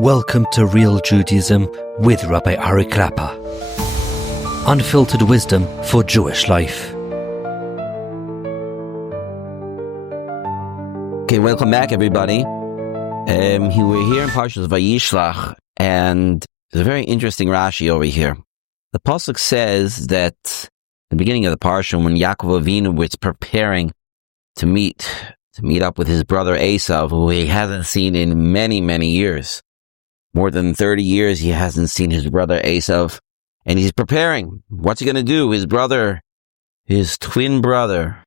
Welcome to Real Judaism with Rabbi Klapper. Unfiltered wisdom for Jewish life. Okay, welcome back, everybody. We're here in Parshas Vayishlach, and there's a very interesting Rashi over here. The Pasuk says that at the beginning of the Parsha, when Yaakov Avinu was preparing to meet up with his brother Esav, who he hasn't seen in many, many years. More than 30 years he hasn't seen his brother Esav, and he's preparing. What's he going to do? His brother, his twin brother.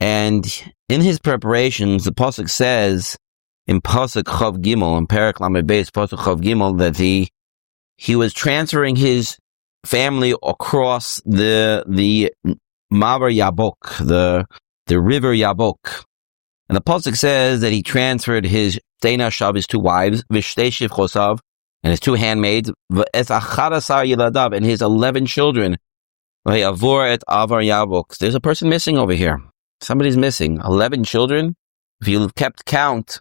And in his preparations, the Pasuk says, in Pasuk Chav Gimel, in Perek Lamed Beis, Pasuk Chav Gimel, that he was transferring his family across the Mavar Yabok, the river Yabok. And the Pasuk says that he transferred his Dina, his two wives, Vishteshiv Chosav, and his two handmaids, and his 11 children. There's a person missing over here. Somebody's missing. 11 children. If you kept count,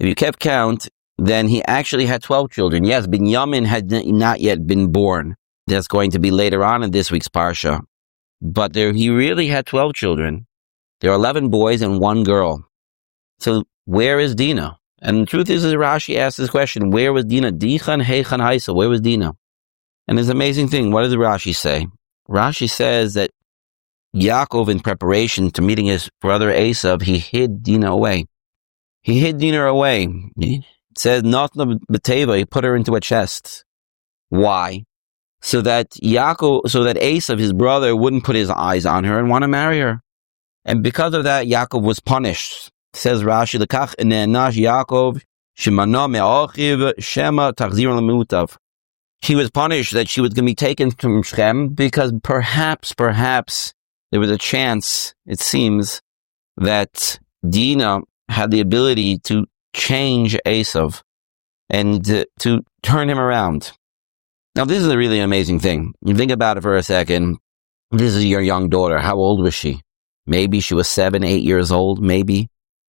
then he actually had 12 children. Yes, Binyamin had not yet been born. That's going to be later on in this week's Parsha. But he really had 12 children. There are 11 boys and one girl. So where is Dina? And the truth is Rashi asked this question, where was Dina? Dichan Heichan Haisa, where was Dina? And it's an amazing thing. What does Rashi say? Rashi says that Yaakov, in preparation to meeting his brother Esav, he hid Dina away. It says, not B'teva, he put her into a chest. Why? So that Esav, his brother, wouldn't put his eyes on her and want to marry her. And because of that, Yaakov was punished. Says Rashi, L'kach ne'anash Yaakov shemana me'achiv shema tachzir l'mutav. He was punished that she was going to be taken from Shechem because perhaps there was a chance, it seems, that Dina had the ability to change Esav and to turn him around. Now, this is a really amazing thing. You think about it for a second. This is your young daughter. How old was she? Maybe she was 7, 8 years old, maybe.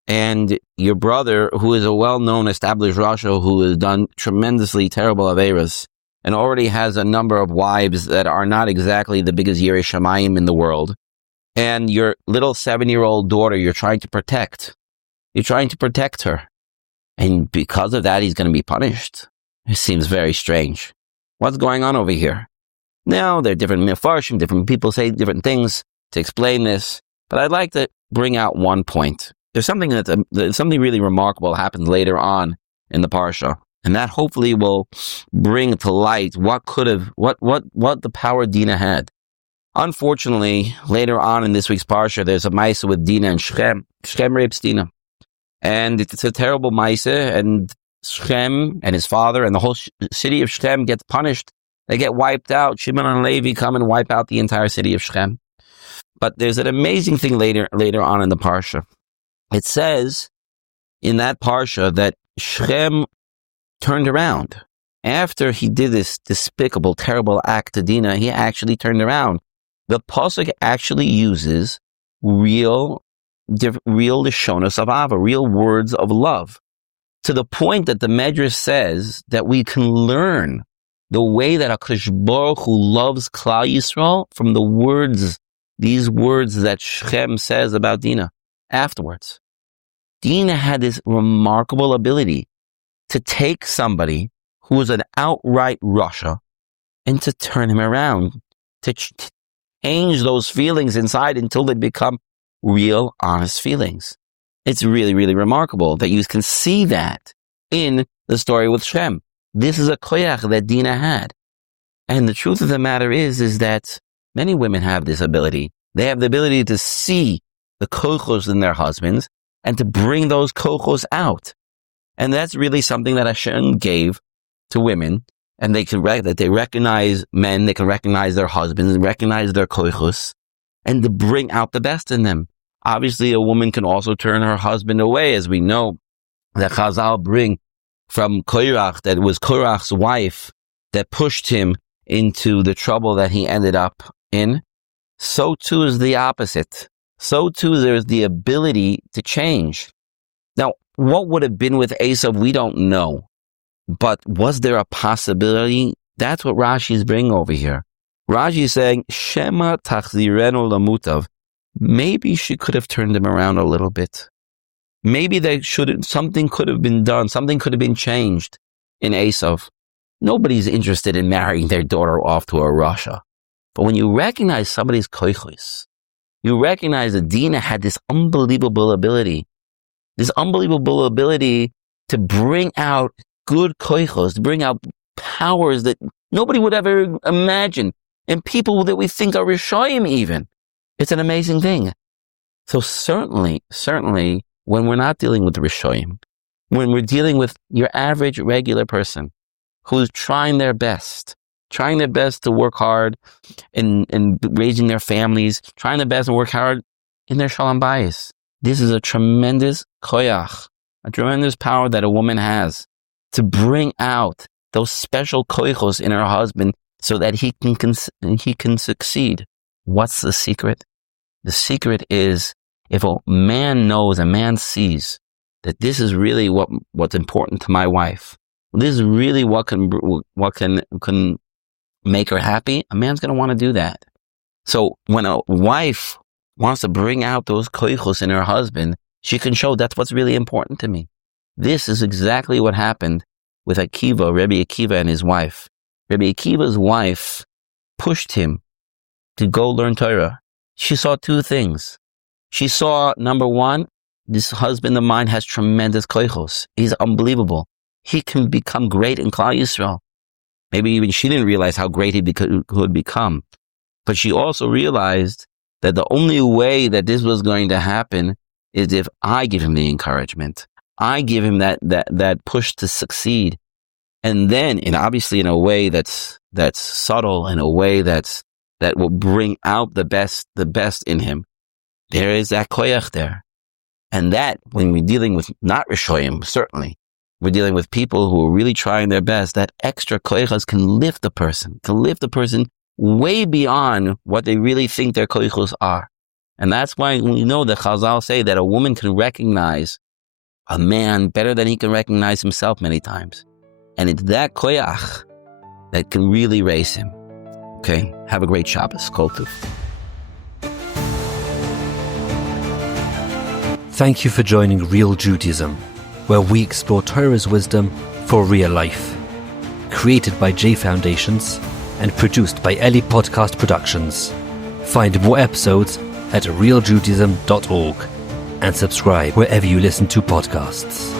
And your brother, who is a well-known established rasha, who has done tremendously terrible averas, and already has a number of wives that are not exactly the biggest Yirei Shamayim in the world. And your little 7-year-old daughter, you're trying to protect. You're trying to protect her. And because of that, he's going to be punished. It seems very strange. What's going on over here? Now, there are different mefarshim, different people say different things to explain this. But I'd like to bring out one point. There's something something really remarkable happens later on in the Parsha, and that hopefully will bring to light what the power Dina had. Unfortunately, later on in this week's Parsha, there's a Maisa with Dina and Shechem. Shechem rapes Dina, and it's a terrible Maisa. And Shechem and his father and the whole city of Shechem gets punished. They get wiped out. Shimon and Levi come and wipe out the entire city of Shechem. But there's an amazing thing later on in the Parsha. It says in that Parsha that Shechem turned around. After he did this despicable, terrible act to Dina, he actually turned around. The Pasuk actually uses real lishonos of ava, real words of love, to the point that the Medrash says that we can learn the way that HaKadosh Baruch Hu loves Klal Yisrael from the words, these words that Shechem says about Dina afterwards. Dina had this remarkable ability to take somebody who was an outright rasha and to turn him around, to change those feelings inside until they become real, honest feelings. It's really, really remarkable that you can see that in the story with Shechem. This is a koyach that Dina had. And the truth of the matter is that many women have this ability. They have the ability to see the kochos in their husbands and to bring those kochos out. And that's really something that Hashem gave to women. And they recognize men, they can recognize their husbands, and recognize their kochos, and to bring out the best in them. Obviously, a woman can also turn her husband away, as we know that Chazal bring from koyach, that it was Korach's wife that pushed him into the trouble that he ended up in. So too is the opposite. So too there's the ability to change. Now, what would have been with Esav, we don't know. But was there a possibility? That's what Rashi is bringing over here. Rashi is saying, Shema tachzirenu lamutav. Maybe she could have turned him around a little bit. Maybe something could have been done. Something could have been changed in Esav. Nobody's interested in marrying their daughter off to a rasha. But when you recognize somebody's koyach, you recognize that Dina had this unbelievable ability to bring out good koyach, to bring out powers that nobody would ever imagine, and people that we think are Rishoyim even. It's an amazing thing. So certainly, when we're not dealing with the Rishoyim, when we're dealing with your average, regular person who's trying their best to work hard in raising their families, trying their best to work hard in their shalom bayis, this is a tremendous koyach, a tremendous power that a woman has to bring out those special koychos in her husband so that he can succeed. What's the secret? The secret is if a man sees that this is really what's important to my wife, this is really what can make her happy, a man's going to want to do that. So when a wife wants to bring out those koychos in her husband, she can show that's what's really important to me. This is exactly what happened with Rabbi Akiva and his wife. Rabbi Akiva's wife pushed him to go learn Torah. She saw two things. She saw, number one, this husband of mine has tremendous koychos. He's unbelievable. He can become great in Klal Yisrael. Maybe even she didn't realize how great he could become. But she also realized that the only way that this was going to happen is if I give him the encouragement. I give him that push to succeed. And then, and obviously in a way that's subtle, in a way that will bring out the best in him. There is that koyach there. And that, when we're dealing with not Rishoyim, certainly, we're dealing with people who are really trying their best, that extra koyachas can lift the person way beyond what they really think their koyachos are. And that's why we know that Chazal say that a woman can recognize a man better than he can recognize himself many times. And it's that koyach that can really raise him. Okay, have a great Shabbos. Kol Tov. Thank you for joining Real Judaism, where we explore Torah's wisdom for real life. Created by J Foundations and produced by Eli Podcast Productions. Find more episodes at realjudaism.org and subscribe wherever you listen to podcasts.